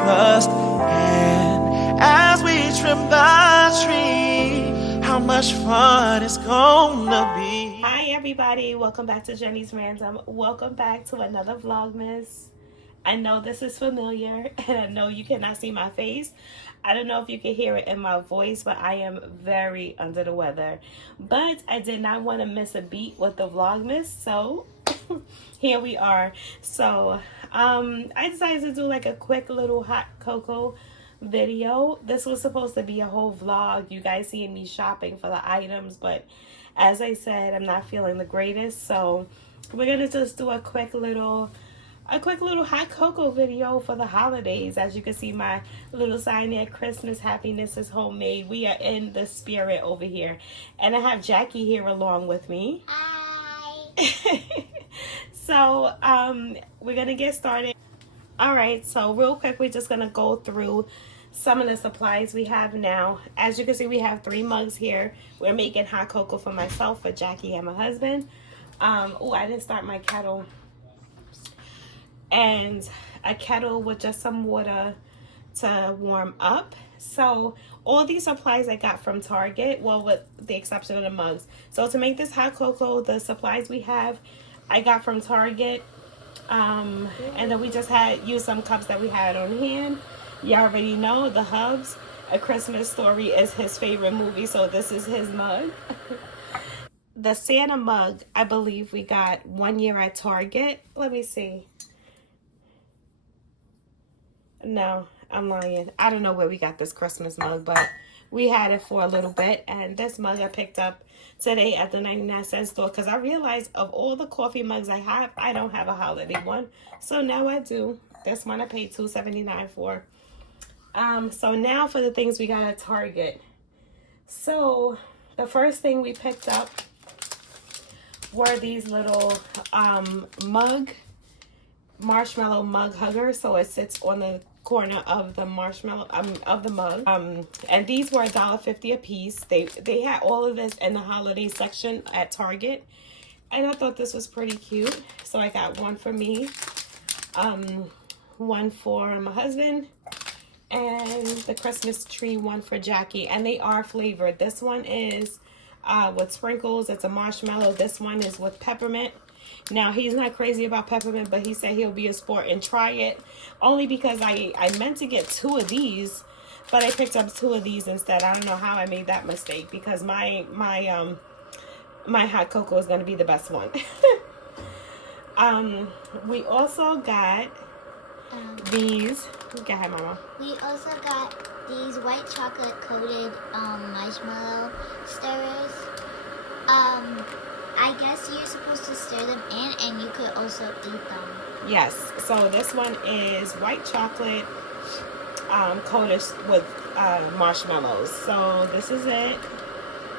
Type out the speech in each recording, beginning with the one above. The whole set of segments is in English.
Christmas. And as we trim the tree, how much fun it's gonna be. Hi everybody, welcome back to Jenny's Random. Welcome back to another Vlogmas. I know this is familiar and I know you cannot see my face. I don't know if you can hear it in my voice, but I am very under the weather. But I did not want to miss a beat with the Vlogmas, so here we are. So I decided to do like a quick little hot cocoa video. This was supposed to be a whole vlog, you guys seeing me shopping for the items, but as I said, I'm not feeling the greatest, so we're gonna just do a quick little hot cocoa video for the holidays. As you can see, my little sign there, Christmas happiness is homemade. We are in the spirit over here, and I have Jackie here along with me. Hi. So we're gonna get started. All right, so real quick, we're just gonna go through some of the supplies we have now. As you can see, we have 3 mugs here. We're making hot cocoa for myself, for Jackie, and my husband. Oh, I didn't start my kettle. And a kettle with just some water to warm up. So all these supplies I got from Target, well, with the exception of the mugs. So to make this hot cocoa, the supplies we have, I got from Target. And then we just used some cups that we had on hand. You already know the Hubs, A Christmas Story is his favorite movie, so this is his mug. The Santa mug, I believe we got 1 year at Target. Let me see. No, I'm lying. I don't know where we got this Christmas mug, but we had it for a little bit. And this mug I picked up today at the 99-cent store because I realized of all the coffee mugs I have, I don't have a holiday one. So now I do. This one I paid $2.79 for. So now for the things we got at Target. So the first thing we picked up were these little marshmallow mug huggers. So it sits on the corner of the marshmallow of the mug, and these were $1.50 a piece. They had all of this in the holiday section at Target, and I thought this was pretty cute, so I got one for me, one for my husband, and the Christmas tree one for Jackie. And they are flavored. This one is with sprinkles. It's a marshmallow. This one is with peppermint. Now, he's not crazy about peppermint, but he said he'll be a sport and try it. Only because I meant to get 2 of these, but I picked up 2 of these instead. I don't know how I made that mistake because my hot cocoa is going to be the best one. We also got these. Go ahead, Mama. We also got these white chocolate coated marshmallow stirrers. I guess you're supposed to stir them in, and you could also eat them. Yes. So this one is white chocolate coated with marshmallows. So this is it.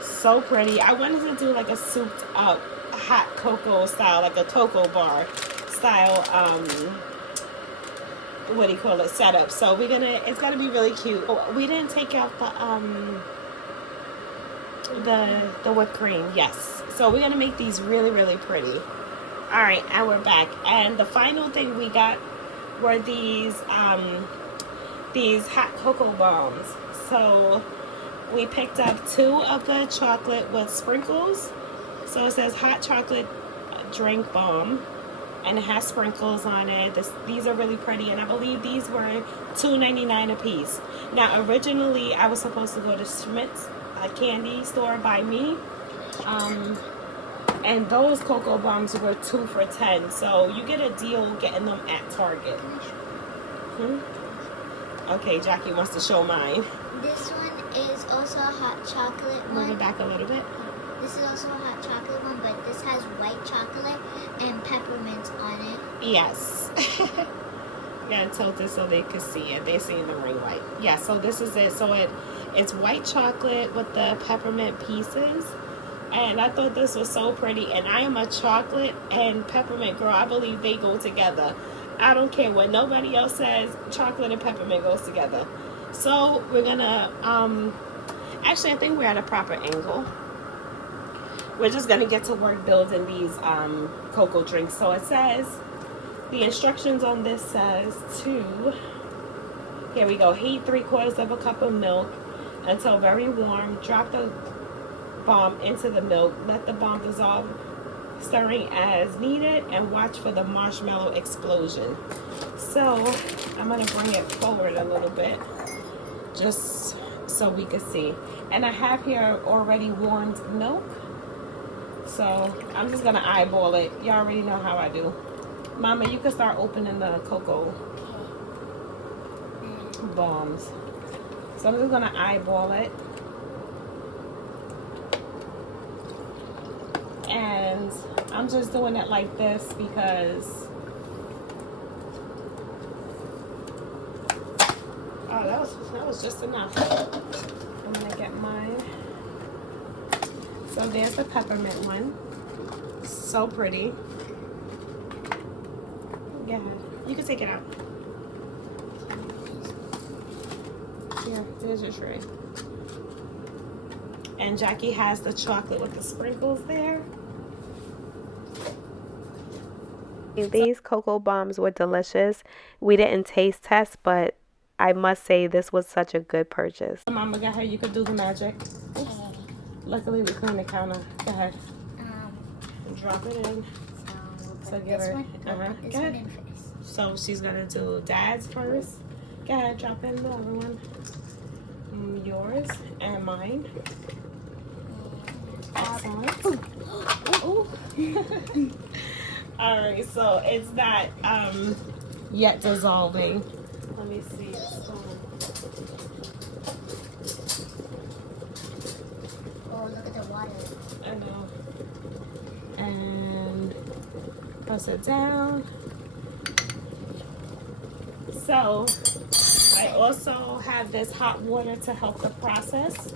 So pretty. I wanted to do like a souped up hot cocoa style, like a cocoa bar style. What do you call it? Setup. So it's gonna be really cute. We didn't take out the whipped cream. Yes. So we're gonna make these really, really pretty. All right, and we're back. And the final thing we got were these hot cocoa bombs. So we picked up 2 of the chocolate with sprinkles. So it says hot chocolate drink bomb, and it has sprinkles on it. These are really pretty, and I believe these were $2.99 a piece. Now, originally, I was supposed to go to Schmidt's, a candy store by me, and those cocoa bombs were 2 for $10. So you get a deal getting them at Target. Okay, Jackie wants to show mine. This one is also a hot chocolate one. Move it back a little bit. This is also a hot chocolate one, but this has white chocolate and peppermint on it. Yes. Gotta tilt it so they can see it. They see the ring light. Yeah, so this is it. So it's white chocolate with the peppermint pieces. And I thought this was so pretty. And I am a chocolate and peppermint girl. I believe they go together. I don't care what nobody else says. Chocolate and peppermint goes together. So we're gonna, actually I think we're at a proper angle. We're just gonna get to work building these cocoa drinks. So it says, the instructions on this says to Here we go. Heat 3/4 of a cup of milk until very warm. Drop the balm into the milk. Let the balm dissolve, stirring as needed, and watch for the marshmallow explosion. So I'm going to bring it forward a little bit just so we can see. And I have here already warmed milk. So I'm just going to eyeball it. You already know how I do. Mama, you can start opening the cocoa bombs. So I'm just going to eyeball it. And I'm just doing it like this because that was just enough. I'm gonna get mine. So there's the peppermint one. So pretty. Go ahead. You can take it out. Here, there's your tray. And Jackie has the chocolate with the sprinkles there. These cocoa bombs were delicious. We didn't taste test, but I must say this was such a good purchase. Mama, go ahead. You could do the magic. Oops. Luckily, we cleaned the counter. Go ahead. Drop it in. So give her. This one in first. So she's gonna do Dad's first. Go ahead. Drop in the other one. Yours and mine. Excellent. Ooh. All right, so it's not yet dissolving. Let me see. Oh, look at the water. I know. And press it down. So I also have this hot water to help the process.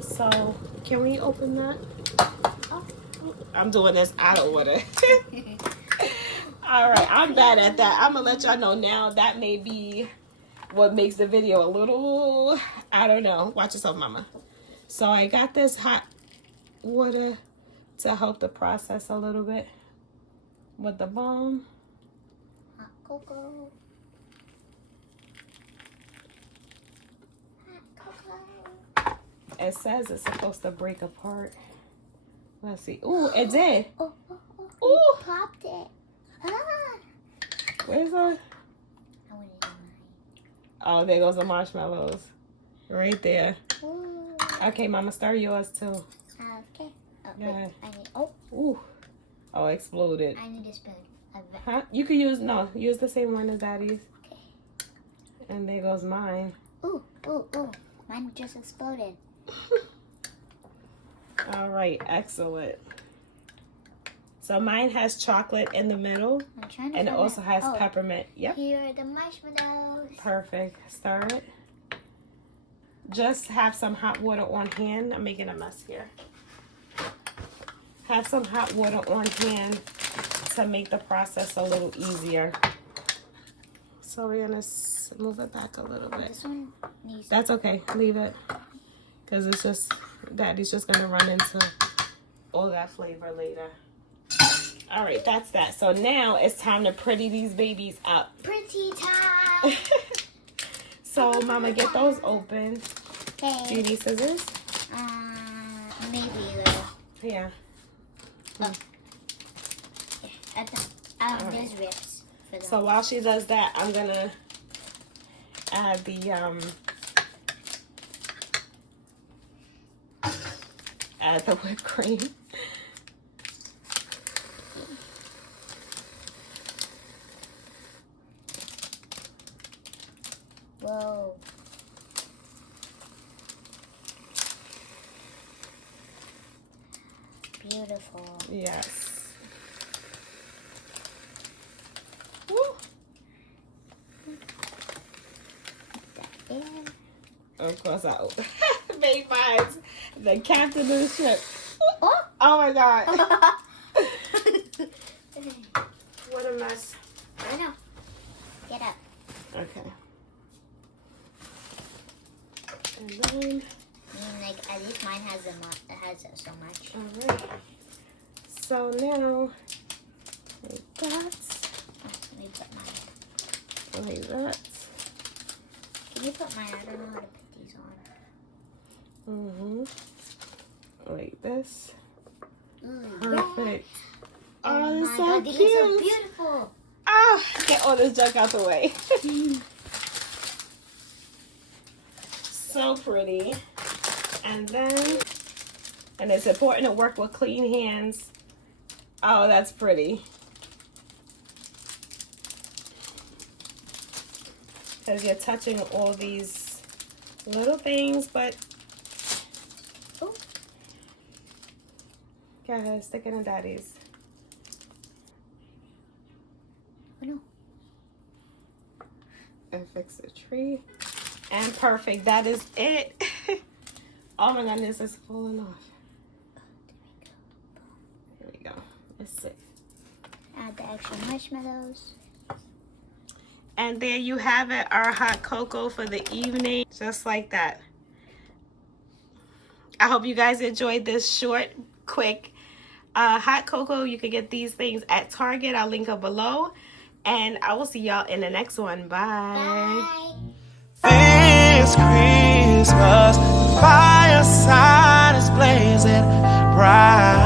So can we open that? I'm doing this out of order. All right, I'm bad at that. I'm gonna let y'all know now. That may be what makes the video a little, I don't know. Watch yourself, Mama. So I got this hot water to help the process a little bit with the balm. Hot cocoa. Hot cocoa. It says it's supposed to break apart. Let's see. Ooh, it did. Oh, Ooh. you popped it. Ah. Where's the? I want to do mine. Oh, there goes the marshmallows. Right there. Ooh. Okay, Mama, stir yours too. Okay. Oh, Go ahead. I need. Ooh. Oh, exploded. I need a spoon. Huh? You could use, no, use the same one as Daddy's. Okay. And there goes mine. Ooh. Mine just exploded. All right, excellent. So mine has chocolate in the middle, I'm trying to and it find also has oh, peppermint. Yep. Here are the marshmallows. Perfect. Stir it. Just have some hot water on hand. I'm making a mess here. Have some hot water on hand to make the process a little easier. So we're gonna move it back a little bit. This one needs. That's okay. Leave it. Because it's just, Daddy's just going to run into all that flavor later. All right, that's that. So now it's time to pretty these babies up. Pretty time. So, Mama, get those open. Okay. Do you need scissors? Maybe a little. Yeah. Oh. Yeah. At the, there's right. rips for them. So while she does that, I'm going to add the, whipped cream. Whoa. Beautiful. Yes. Woo. Yeah. Of course, I made mine the captain of the ship. Oh. Oh my God. What a mess. I know. Get up. Okay. And then, Like at least mine has so much. all right. So now, like that. Let me put mine. Like that. me put mine. I don't know how to put these on. Like this. Ooh, Perfect. yeah. Oh, my it's so God, cute. these are so beautiful. Ah, get all this junk out the way. So pretty. And it's important to work with clean hands. Oh, that's pretty. Because you're touching all these little things, but Oh, go ahead, stick it in daddy's. oh no. And fix the tree. And perfect. That is it. Oh my goodness, it's falling off. There we go. That's it. Add the extra marshmallows. And there you have it, our hot cocoa for the evening. Just like that. I hope you guys enjoyed this short, quick hot cocoa. You can get these things at Target. I'll link up below. And I will see y'all in the next one. Bye. This Christmas, the fireside is blazing bright.